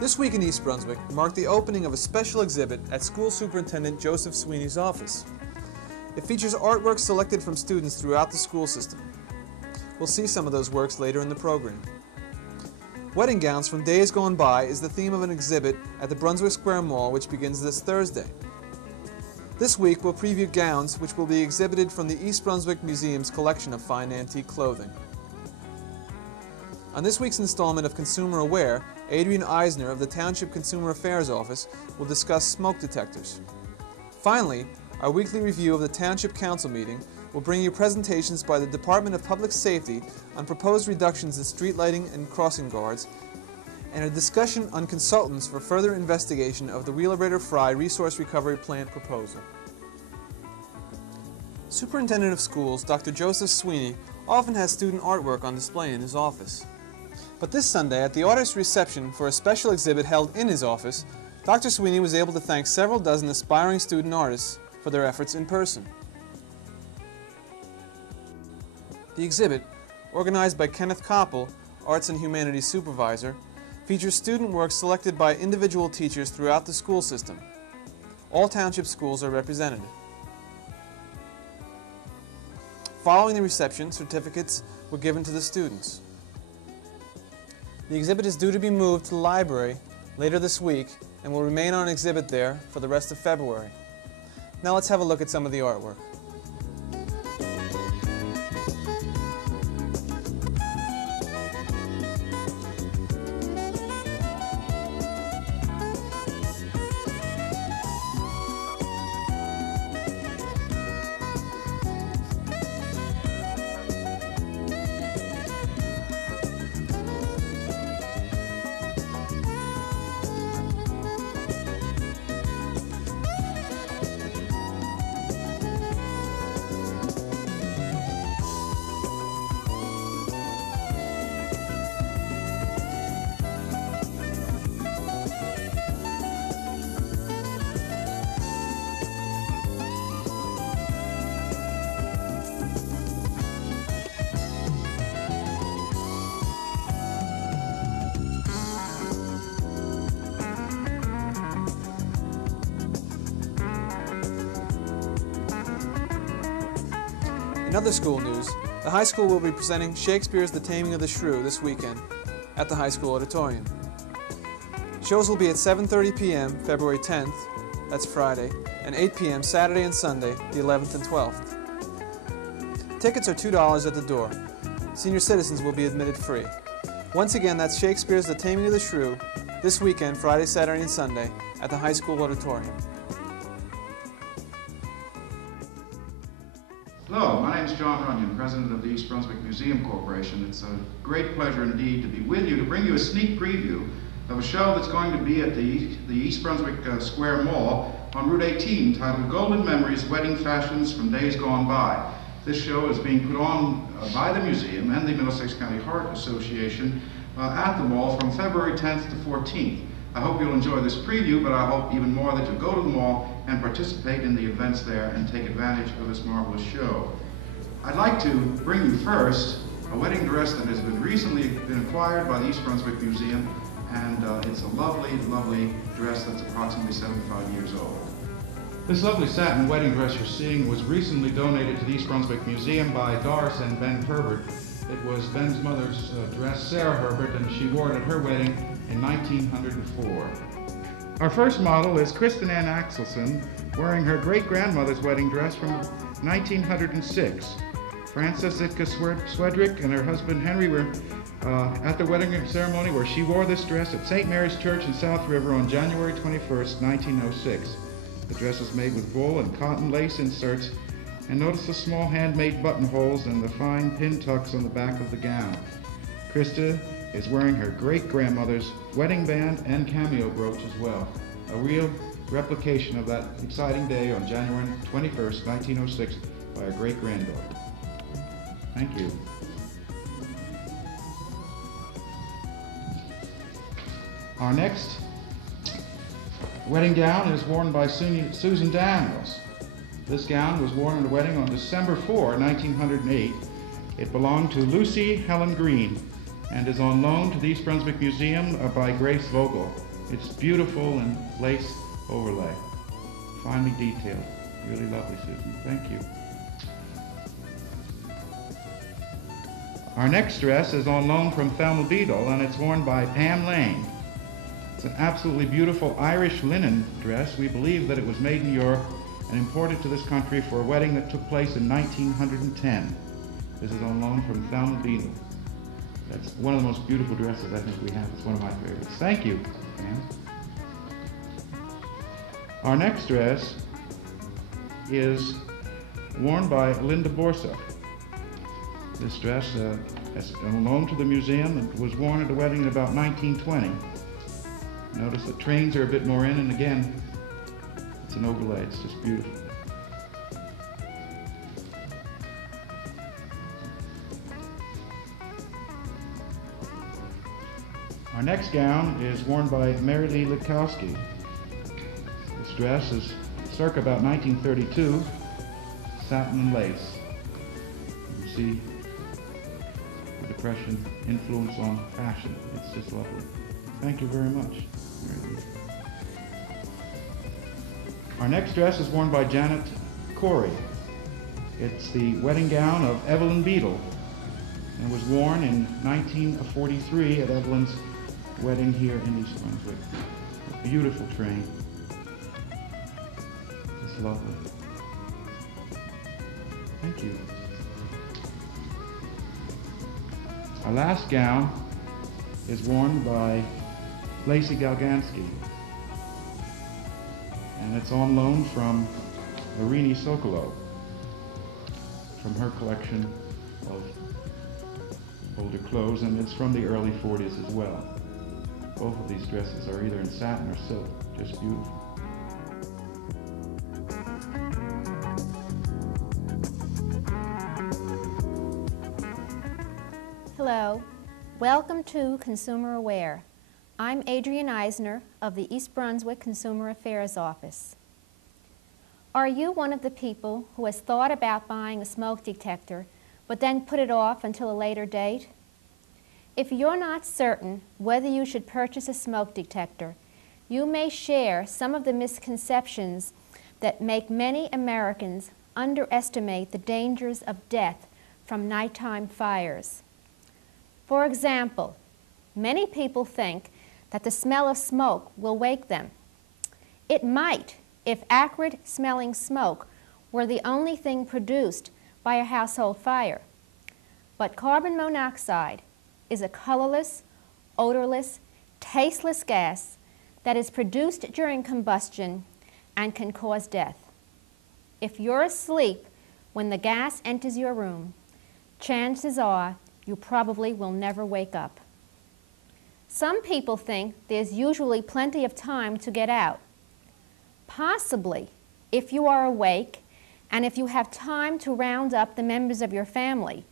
This week in East Brunswick marked the opening of a special exhibit at School Superintendent Joseph Sweeney's office. It features artwork selected from students throughout the school system. We'll see some of those works later in the program. Wedding gowns from days gone by is the theme of an exhibit at the Brunswick Square Mall, which begins this Thursday. This week we'll preview gowns which will be exhibited from the East Brunswick Museum's collection of fine antique clothing. On this week's installment of Consumer Aware, Adrian Eisner of the Township Consumer Affairs Office will discuss smoke detectors. Finally, our weekly review of the Township Council meeting will bring you presentations by the Department of Public Safety on proposed reductions in street lighting and crossing guards, and a discussion on consultants for further investigation of the Wheelabrator Fry Resource Recovery Plant proposal. Superintendent of Schools Dr. Joseph Sweeney often has student artwork on display in his office. But this Sunday, at the artist reception for a special exhibit held in his office, Dr. Sweeney was able to thank several dozen aspiring student artists for their efforts in person. The exhibit, organized by Kenneth Koppel, Arts and Humanities Supervisor, features student work selected by individual teachers throughout the school system. All township schools are represented. Following the reception, certificates were given to the students. The exhibit is due to be moved to the library later this week and will remain on exhibit there for the rest of February. Now let's have a look at some of the artwork. In other school news, the high school will be presenting Shakespeare's The Taming of the Shrew this weekend at the high school auditorium. Shows will be at 7:30 p.m. February 10th, that's Friday, and 8 p.m. Saturday and Sunday, the 11th and 12th. Tickets are $2 at the door. Senior citizens will be admitted free. Once again, that's Shakespeare's The Taming of the Shrew this weekend, Friday, Saturday, and Sunday at the high school auditorium. Hello, my name is John Runyon, President of the East Brunswick Museum Corporation. It's a great pleasure indeed to be with you to bring you a sneak preview of a show that's going to be at the East Brunswick Square Mall on Route 18 titled Golden Memories, Wedding Fashions from Days Gone By. This show is being put on by the museum and the Middlesex County Heart Association at the mall from February 10th to 14th. I hope you'll enjoy this preview, but I hope even more that you'll go to the mall and participate in the events there and take advantage of this marvelous show. I'd like to bring you first a wedding dress that has recently been acquired by the East Brunswick Museum, and it's a lovely, lovely dress that's approximately 75 years old. This lovely satin wedding dress you're seeing was recently donated to the East Brunswick Museum by Doris and Ben Herbert. It was Ben's mother's dress, Sarah Herbert, and she wore it at her wedding in 1904. Our first model is Kristen Ann Axelson, wearing her great-grandmother's wedding dress from 1906. Frances Zitka Swedrick and her husband Henry were at the wedding ceremony where she wore this dress at St. Mary's Church in South River on January 21st, 1906. The dress is made with wool and cotton lace inserts, and notice the small handmade buttonholes and the fine pin tucks on the back of the gown. Krista is wearing her great-grandmother's wedding band and cameo brooch as well, a real replication of that exciting day on January 21st, 1906 by her great-granddaughter. Thank you. Our next wedding gown is worn by Susan Daniels. This gown was worn at a wedding on December 4, 1908. It belonged to Lucy Helen Green, and is on loan to the East Brunswick Museum by Grace Vogel. It's beautiful and lace overlay, finely detailed. Really lovely, Susan. Thank you. Our next dress is on loan from Thelma Beadle, and it's worn by Pam Lane. It's an absolutely beautiful Irish linen dress. We believe that it was made in Europe and imported to this country for a wedding that took place in 1910. This is on loan from Thelma Beadle. That's one of the most beautiful dresses I think we have. It's one of my favorites. Thank you, Pam. Our next dress is worn by Linda Borsa. This dress is on loan to the museum and was worn at a wedding in about 1920. Notice the trains are a bit more in, and again, it's an overlay. It's just beautiful. Our next gown is worn by Mary Lee Litkowski. This dress is circa about 1932, satin and lace. You see the Depression influence on fashion. It's just lovely. Thank you very much, Mary Lee. Our next dress is worn by Janet Corey. It's the wedding gown of Evelyn Beadle and was worn in 1943 at Evelyn's wedding here in East Brunswick. A beautiful train. Just lovely. Thank you. Our last gown is worn by Lacey Galgansky, and it's on loan from Irini Sokolow from her collection of older clothes, and it's from the early 40s as well. Both of these dresses are either in satin or silk, just beautiful. Hello, welcome to Consumer Aware. I'm Adrienne Eisner of the East Brunswick Consumer Affairs Office. Are you one of the people who has thought about buying a smoke detector but then put it off until a later date? If you're not certain whether you should purchase a smoke detector, you may share some of the misconceptions that make many Americans underestimate the dangers of death from nighttime fires. For example, many people think that the smell of smoke will wake them. It might if acrid-smelling smoke were the only thing produced by a household fire. But carbon monoxide is a colorless, odorless, tasteless gas that is produced during combustion and can cause death. If you're asleep when the gas enters your room, chances are you probably will never wake up. Some people think there's usually plenty of time to get out. Possibly, if you are awake and if you have time to round up the members of your family,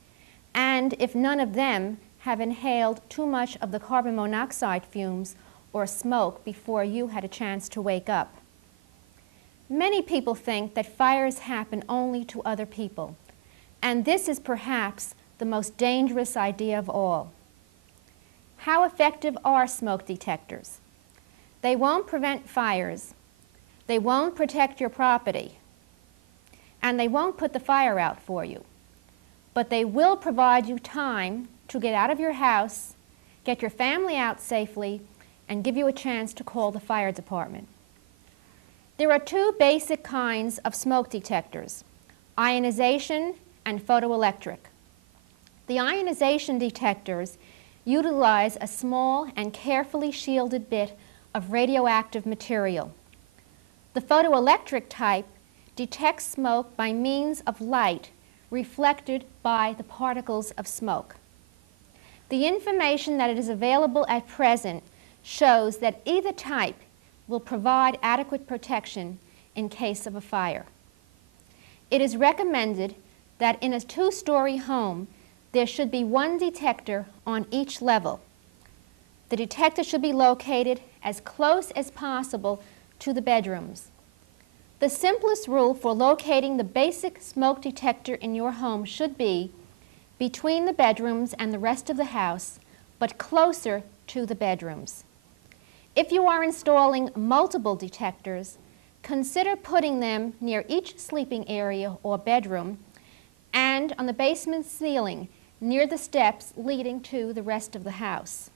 and if none of them have inhaled too much of the carbon monoxide fumes or smoke before you had a chance to wake up. Many people think that fires happen only to other people, and this is perhaps the most dangerous idea of all. How effective are smoke detectors? They won't prevent fires, they won't protect your property, and they won't put the fire out for you. But they will provide you time to get out of your house, get your family out safely, and give you a chance to call the fire department. There are two basic kinds of smoke detectors, ionization and photoelectric. The ionization detectors utilize a small and carefully shielded bit of radioactive material. The photoelectric type detects smoke by means of light reflected by the particles of smoke. The information that is available at present shows that either type will provide adequate protection in case of a fire. It is recommended that in a two-story home there should be one detector on each level. The detector should be located as close as possible to the bedrooms. The simplest rule for locating the basic smoke detector in your home should be between the bedrooms and the rest of the house, but closer to the bedrooms. If you are installing multiple detectors, consider putting them near each sleeping area or bedroom and on the basement ceiling near the steps leading to the rest of the house.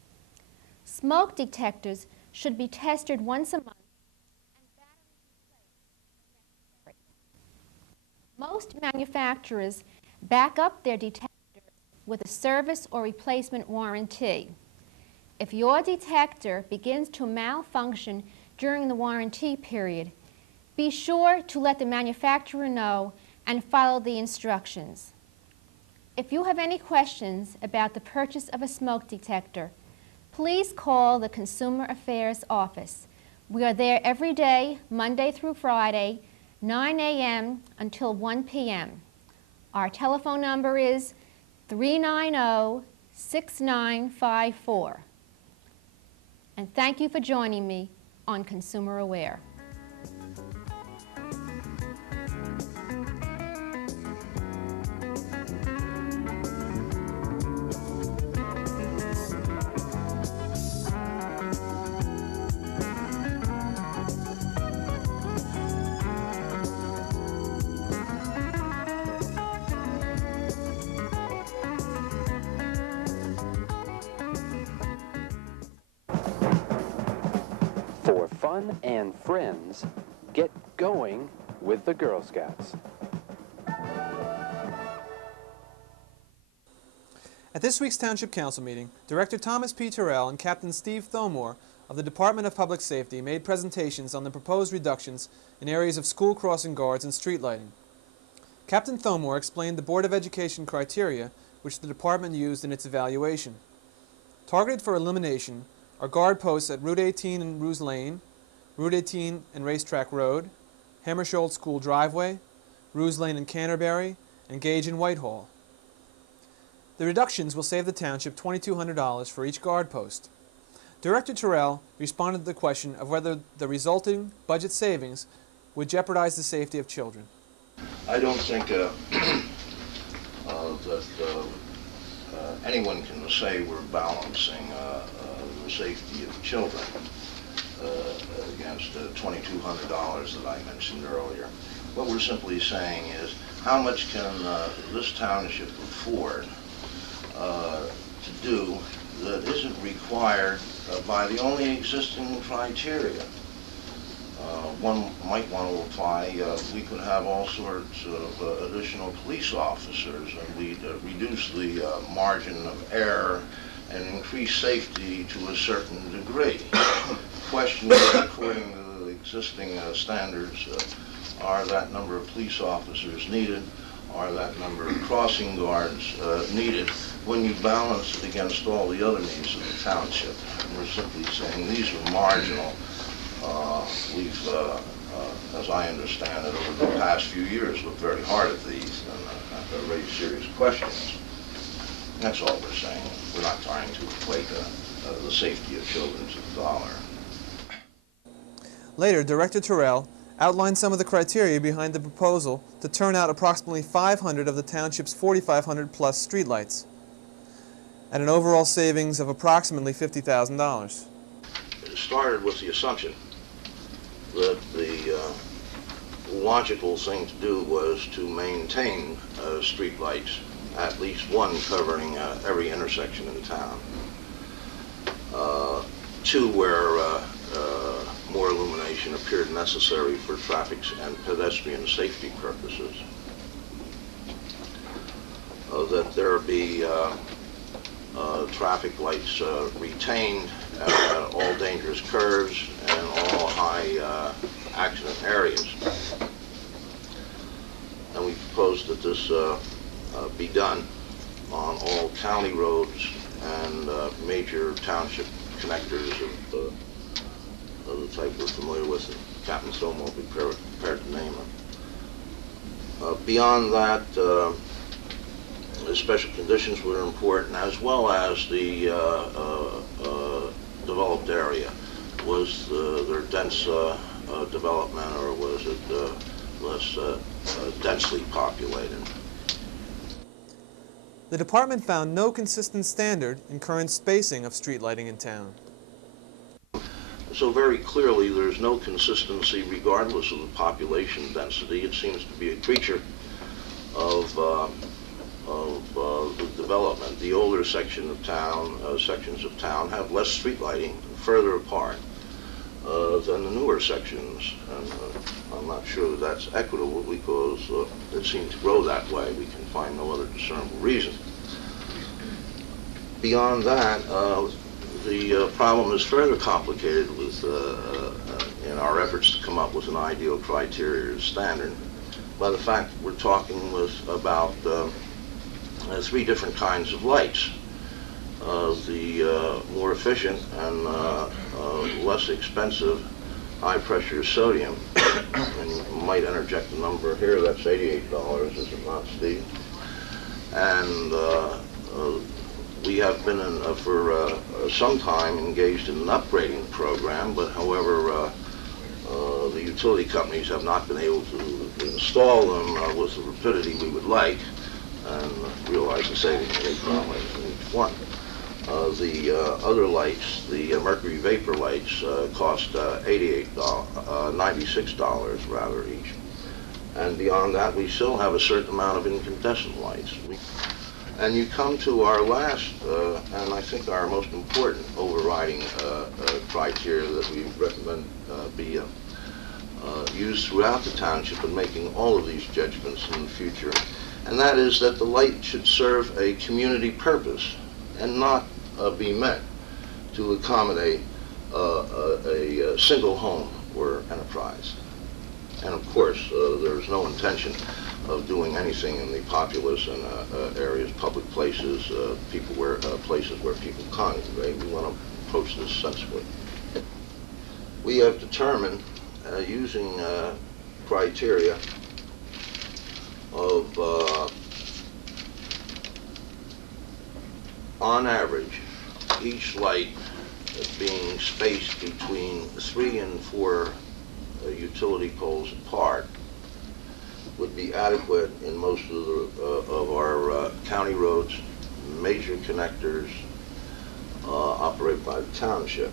Smoke detectors should be tested once a month and batteries replaced when necessary. Most manufacturers back up their detectors with a service or replacement warranty. If your detector begins to malfunction during the warranty period, be sure to let the manufacturer know and follow the instructions. If you have any questions about the purchase of a smoke detector, please call the Consumer Affairs Office. We are there every day, Monday through Friday, 9 a.m. until 1 p.m. Our telephone number is 390-6954. And thank you for joining me on Consumer Aware. For fun and friends, get going with the Girl Scouts. At this week's Township Council meeting, Director Thomas P. Terrell and Captain Steve Thomore of the Department of Public Safety made presentations on the proposed reductions in areas of school crossing guards and street lighting. Captain Thomore explained the Board of Education criteria which the department used in its evaluation. Targeted for elimination are guard posts at Route 18 and Ruse Lane, Route 18 and Racetrack Road, Hammersholt School Driveway, Ruse Lane and Canterbury, and Gage and Whitehall. The reductions will save the township $2,200 for each guard post. Director Terrell responded to the question of whether the resulting budget savings would jeopardize the safety of children. I don't think that anyone can say we're balancing the safety of children against $2,200 that I mentioned earlier. What we're simply saying is, how much can this township afford to do that isn't required by the only existing criteria? One might want to apply, we could have all sorts of additional police officers, and we'd reduce the margin of error and increase safety to a certain degree. The question is, according to the existing standards, are that number of police officers needed? Are that number of crossing guards needed when you balance it against all the other needs of the township? And we're simply saying these are marginal. We've, as I understand it, over the past few years, looked very hard at these and raised serious questions. That's all we're saying. We're not trying to equate the safety of children to the dollar. Later, Director Terrell outlined some of the criteria behind the proposal to turn out approximately 500 of the township's 4,500 plus streetlights at an overall savings of approximately $50,000. It started with the assumption that the logical thing to do was to maintain streetlights, at least one covering every intersection in town. Two, where more illumination appeared necessary for traffic and pedestrian safety purposes. That there be traffic lights retained at all dangerous curves and all high accident areas. And we propose that this be done on all county roads and major township connectors of the type we're familiar with, and Captain Stone will be prepared to name them. Beyond that, the special conditions were important, as well as the developed area. Was there dense development, or was it less densely populated? The the department found no consistent standard in current spacing of street lighting in town. So very clearly there's no consistency regardless of the population density. It seems to be a creature of the development. The older sections of town have less street lighting further apart than the newer sections. And I'm not sure that that's equitable because it seems to grow that way. We can find no other discernible reason. Beyond that, the problem is further complicated with in our efforts to come up with an ideal criteria or standard by the fact that we're talking about 3 different kinds of lights. The more efficient and less expensive high-pressure sodium, and you might interject a number here, that's $88, is it not, Steve? And we have been for some time engaged in an upgrading program, but however, the utility companies have not been able to install them with the rapidity we would like and realize the savings they promise in each one. The other lights, the mercury vapor lights, cost $96 rather each. And beyond that, we still have a certain amount of incandescent lights. And you come to our last, and I think our most important overriding criteria that we recommend be used throughout the township in making all of these judgments in the future. And that is that the light should serve a community purpose and not be meant to accommodate a single home or enterprise. And of course, there's no intention of doing anything in the populous and areas, public places, places where people congregate. We want to approach this sensibly. We have determined, using criteria of, on average, each light being spaced between 3 and 4 utility poles apart would be adequate in most of our county roads, major connectors operated by the township.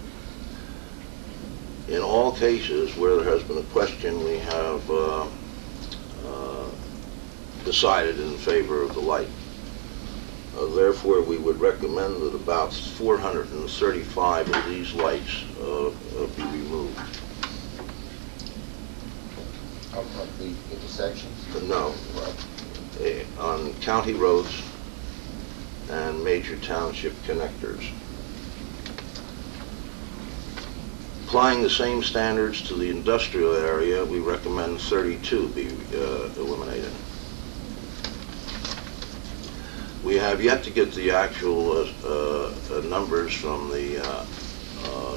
In all cases where there has been a question, we have decided in favor of the light. Therefore, we would recommend that about 435 of these lights be removed. Of the intersections? No. On county roads and major township connectors. Applying the same standards to the industrial area, we recommend 32 be eliminated. We have yet to get the actual numbers from the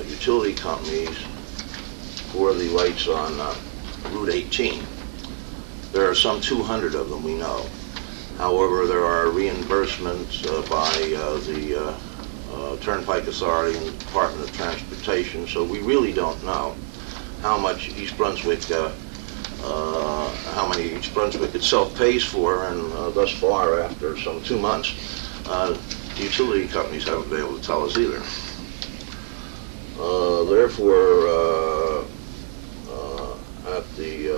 utility companies for the lights on Route 18. There are some 200 of them, we know. However, there are reimbursements by the Turnpike Authority and the Department of Transportation, so we really don't know how much East Brunswick, how many East Brunswick itself pays for, and thus far, after some 2 months, the utility companies haven't been able to tell us either. Therefore, at the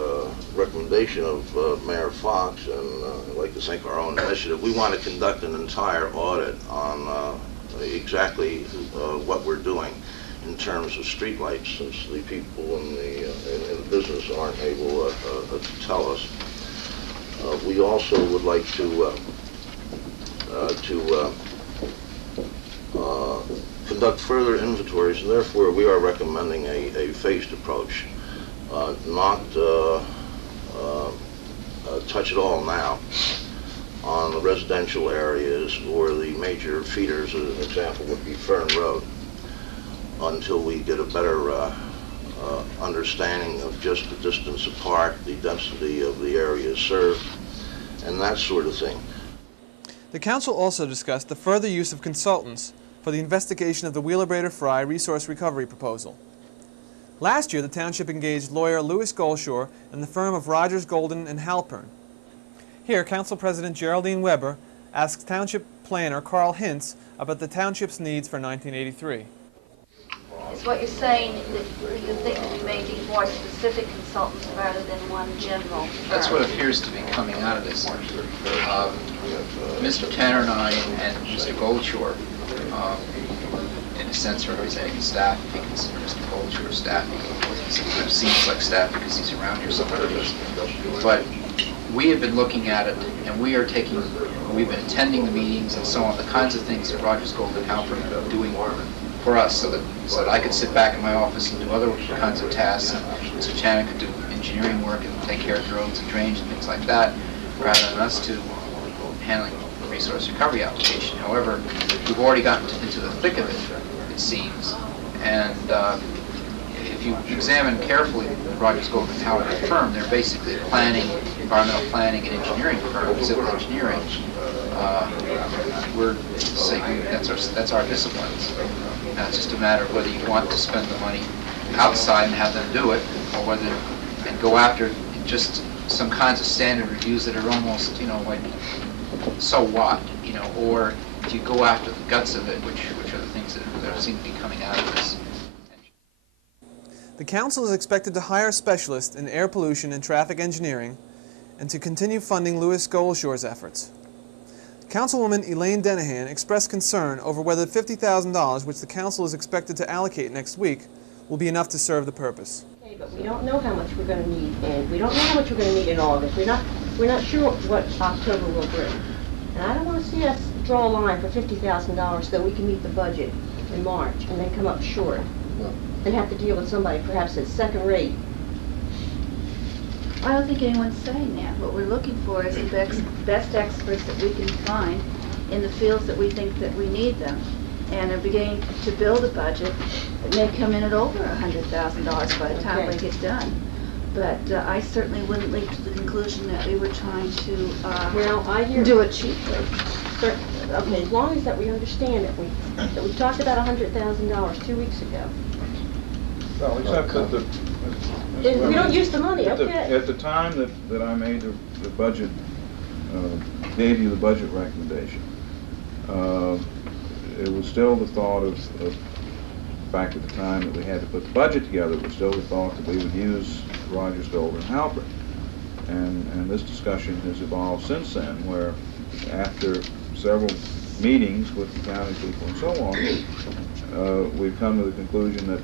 recommendation of Mayor Fox, and I'd like to thank our own initiative, we want to conduct an entire audit on exactly what we're doing in terms of streetlights, since the people in the business aren't able to tell us. We also would like to conduct further inventories, and therefore we are recommending a phased approach. Not touch it all now on the residential areas or the major feeders. An example would be Fern Road, until we get a better understanding of just the distance apart, the density of the areas served, and that sort of thing. The council also discussed the further use of consultants for the investigation of the Wheeler-Brader Fry resource recovery proposal. Last year, the township engaged lawyer Louis Golshore and the firm of Rogers, Golden, and Halpern. Here, Council President Geraldine Weber asked Township Planner Carl Hintz about the Township's needs for 1983. Is what you're saying that you think that you may need more specific consultants rather than one general? That's what appears to be coming out of this. Mr. Tanner and I and Mr. Goldshore, in a sense representing the staff, if you consider Mr. Goldshore staff, he sometimes seems like staff because he's around here somewhere. But we have been looking at it, and we've been attending the meetings and so on, the kinds of things that Rogers Gold and Halpern are doing for us, so that I could sit back in my office and do other kinds of tasks, and Mr. Tanner could do engineering work and take care of the roads and drainage and things like that, rather than us two handling the resource recovery application. However, we've already gotten into the thick of it seems, and if you examine carefully the Rogers Gold and Halpern firm, they're basically a environmental planning and engineering firm, civil engineering. We're saying that's our disciplines. Now it's just a matter of whether you want to spend the money outside and have them do it, or whether and go after just some kinds of standard reviews that are almost, like, so what, or do you go after the guts of it, which are the things that seem to be coming out of this. The Council is expected to hire specialists in air pollution and traffic engineering and to continue funding Louis Goldshore's efforts. Councilwoman Elaine Denahan expressed concern over whether $50,000, which the Council is expected to allocate next week, will be enough to serve the purpose. Okay, but we don't know how much we're going to need, and we don't know how much we're going to need in August. We're not sure what October will bring. And I don't want to see us draw a line for $50,000 so we can meet the budget in March and then come up short and have to deal with somebody perhaps that's second rate. I don't think anyone's saying that. What we're looking for is the best experts that we can find in the fields that we think that we need them, and are beginning to build a budget that may come in at over $100,000 by the time we get done. But I certainly wouldn't leap to the conclusion that we were trying to do it cheaply. Okay, as long as that we understand that we talked about $100,000 2 weeks ago. Well, except that If we don't use the money, okay. At the time that I made the budget, gave you the budget recommendation, it was still the thought of back at the time that we had to put the budget together, it was still the thought that we would use Rogers Gold and Halpern. And this discussion has evolved since then, where after several meetings with the county people and so on, we've come to the conclusion that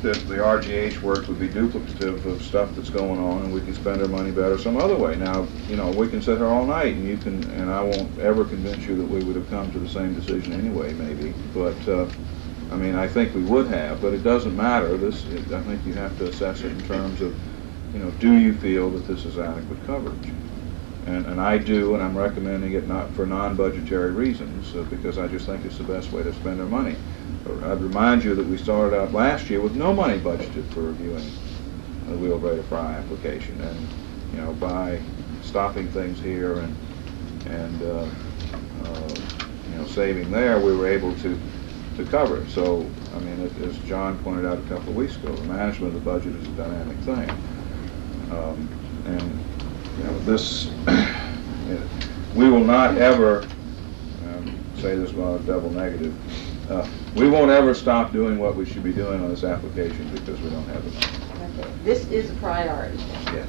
the RGH work would be duplicative of stuff that's going on, and we can spend our money better some other way. Now, we can sit here all night, and I won't ever convince you that we would have come to the same decision anyway, maybe. But I mean, I think we would have, but it doesn't matter. I think you have to assess it in terms of, do you feel that this is adequate coverage? And I do, and I'm recommending it not for non-budgetary reasons, because I just think it's the best way to spend our money. I'd remind you that we started out last year with no money budgeted for reviewing the wheelbarrow fry application, and by stopping things here and saving there, we were able to cover it. So, I mean, as John pointed out a couple of weeks ago, the management of the budget is a dynamic thing, and this we will not ever say this while a double negative. We won't ever stop doing what we should be doing on this application because we don't have the money. Okay. This is a priority. Yes.